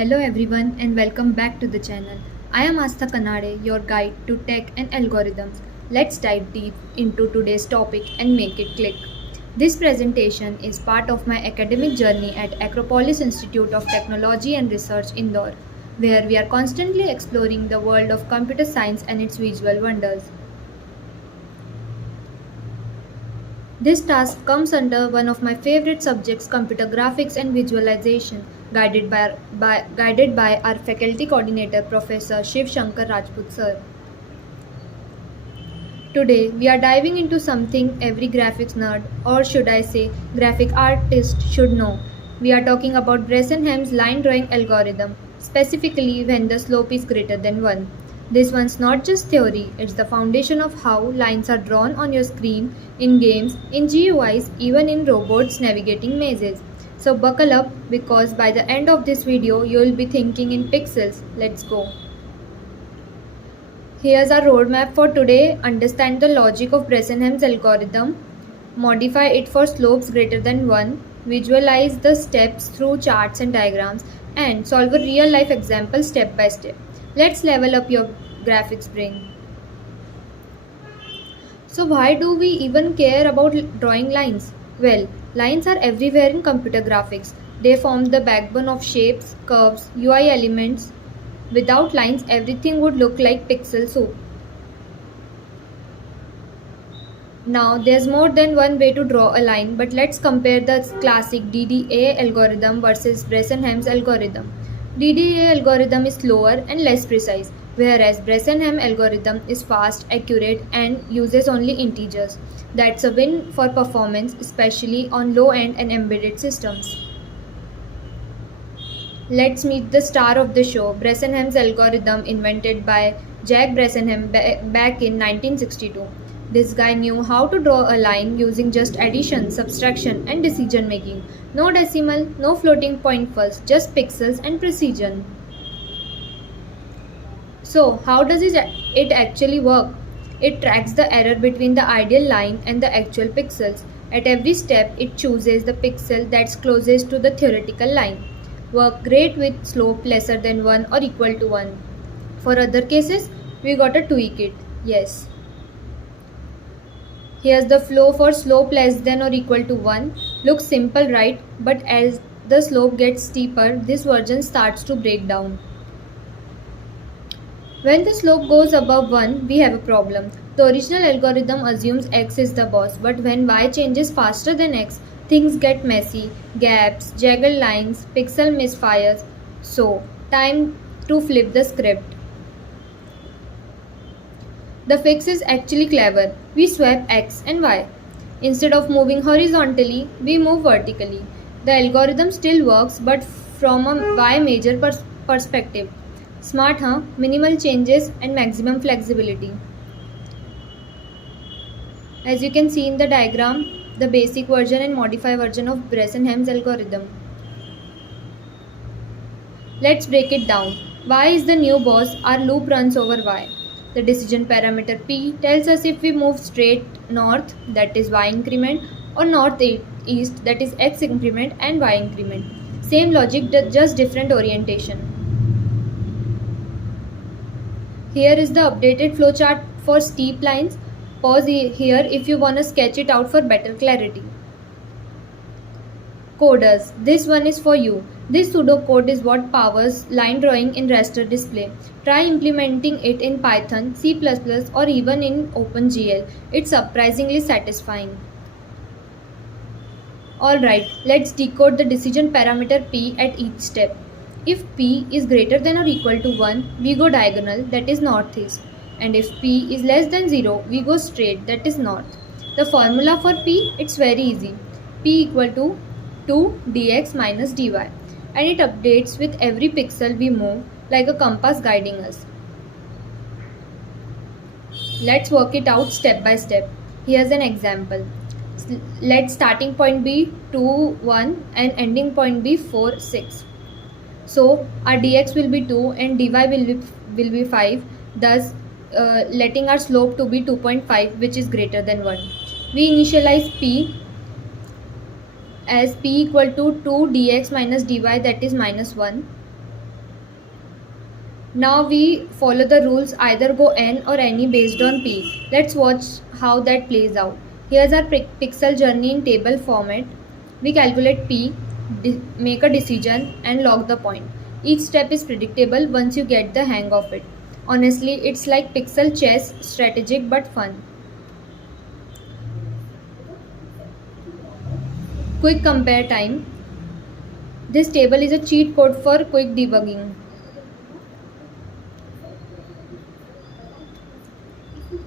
Hello everyone and welcome back to the channel. I am Aastha, your guide to tech and algorithms. Let's dive deep into today's topic and make it click. This presentation is part of my academic journey at Acropolis Institute of Technology and Research, Indore, where we are constantly exploring the world of computer science and its visual wonders. This task comes under one of my favorite subjects, computer graphics and visualization, guided by our faculty coordinator, Professor Shiv Shankar Rajput sir. Today, we are diving into something every graphics nerd, or should I say, graphic artist, should know. We are talking about Bresenham's line drawing algorithm, specifically when the slope is greater than 1. This one's not just theory, it's the foundation of how lines are drawn on your screen, in games, in GUIs, even in robots navigating mazes. So buckle up because by the end of this video, you'll be thinking in pixels. Let's go. Here's our roadmap for today. Understand the logic of Bresenham's algorithm, modify it for slopes greater than 1, visualize the steps through charts and diagrams, and solve a real-life example step by step. Let's level up your graphics brain. So why do we even care about drawing lines? Well, lines are everywhere in computer graphics. They form the backbone of shapes, curves, UI elements. Without lines, everything would look like pixel soup. Now, there's more than one way to draw a line, but let's compare the classic DDA algorithm versus Bresenham's algorithm. DDA algorithm is slower and less precise, whereas Bresenham algorithm is fast, accurate, and uses only integers. That's a win for performance, especially on low-end and embedded systems. Let's meet the star of the show, Bresenham's algorithm, invented by Jack Bresenham back in 1962. This guy knew how to draw a line using just addition, subtraction, and decision making. No decimal, no floating point first, just pixels and precision. So, how does it actually work? It tracks the error between the ideal line and the actual pixels. At every step, it chooses the pixel that's closest to the theoretical line. Work great with slope lesser than 1 or equal to 1. For other cases, we gotta tweak it. Yes. Here's the flow for slope less than or equal to 1. Looks simple, right? But as the slope gets steeper, this version starts to break down. When the slope goes above 1, we have a problem. The original algorithm assumes x is the boss, but when y changes faster than x, things get messy, gaps, jagged lines, pixel misfires. So, time to flip the script. The fix is actually clever. We swap x and y. Instead of moving horizontally, we move vertically. The algorithm still works, but from a y major perspective. Smart, huh? Minimal changes and maximum flexibility. As you can see in the diagram, the basic version and modified version of Bresenham's algorithm. Let's break it down. Y is the new boss. Our loop runs over y. The decision parameter p tells us if we move straight north, that is y increment, or northeast, that is x increment and y increment. Same logic, just different orientation. Here is the updated flowchart for steep lines. Pause here if you want to sketch it out for better clarity. Coders, this one is for you. This pseudocode is what powers line drawing in raster display. Try implementing it in Python, C++, or even in OpenGL. It's surprisingly satisfying. Alright, let's decode the decision parameter p at each step. If p is greater than or equal to 1, we go diagonal, that is northeast. And if p is less than 0, we go straight, that is north. The formula for p, it's very easy. P equal to 2 dx minus dy. And it updates with every pixel we move, like a compass guiding us. Let's work it out step by step. Here's an example. Let starting point be 2, 1 and ending point be 4, 6. So our dx will be 2 and dy will be 5, thus letting our slope to be 2.5, which is greater than 1. We initialize p as p equal to 2 dx minus dy, that is minus 1. Now we follow the rules, either go n or any based on p. Let's watch how that plays out. Here's our pixel journey in table format. We calculate p, make a decision and log the point. Each step is predictable once you get the hang of it. Honestly, it's like pixel chess, strategic but fun. Quick compare time. This table is a cheat code for quick debugging.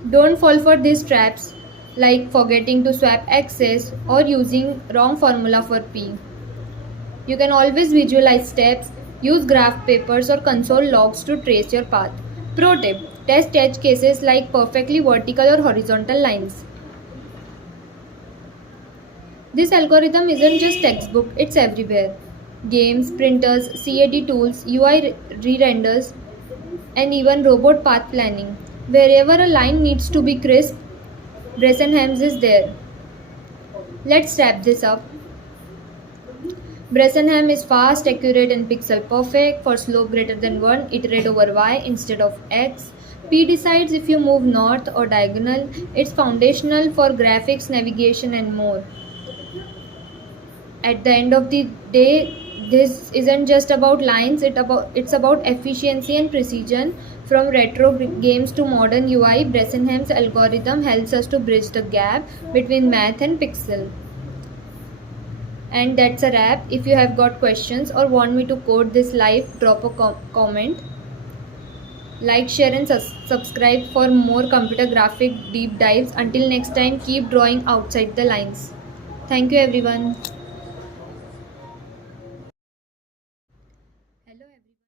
Don't fall for these traps like forgetting to swap axes or using wrong formula for p. You can always visualize steps, use graph papers or console logs to trace your path. Pro tip: test edge cases like perfectly vertical or horizontal lines. This algorithm isn't just textbook, it's everywhere. Games, printers, CAD tools, UI re-renders, and even robot path planning. Wherever a line needs to be crisp, Bresenham is there. Let's wrap this up. Bresenham is fast, accurate, and pixel perfect. For slope greater than 1, iterate over y instead of x. P decides if you move north or diagonal. It's foundational for graphics, navigation, and more. At the end of the day, this isn't just about lines, it's about efficiency and precision. From retro games to modern UI, Bresenham's algorithm helps us to bridge the gap between math and pixel. And that's a wrap. If you have got questions or want me to code this live, drop a comment. Like, share, and subscribe for more computer graphic deep dives. Until next time, keep drawing outside the lines. Thank you, everyone. Hello, everyone.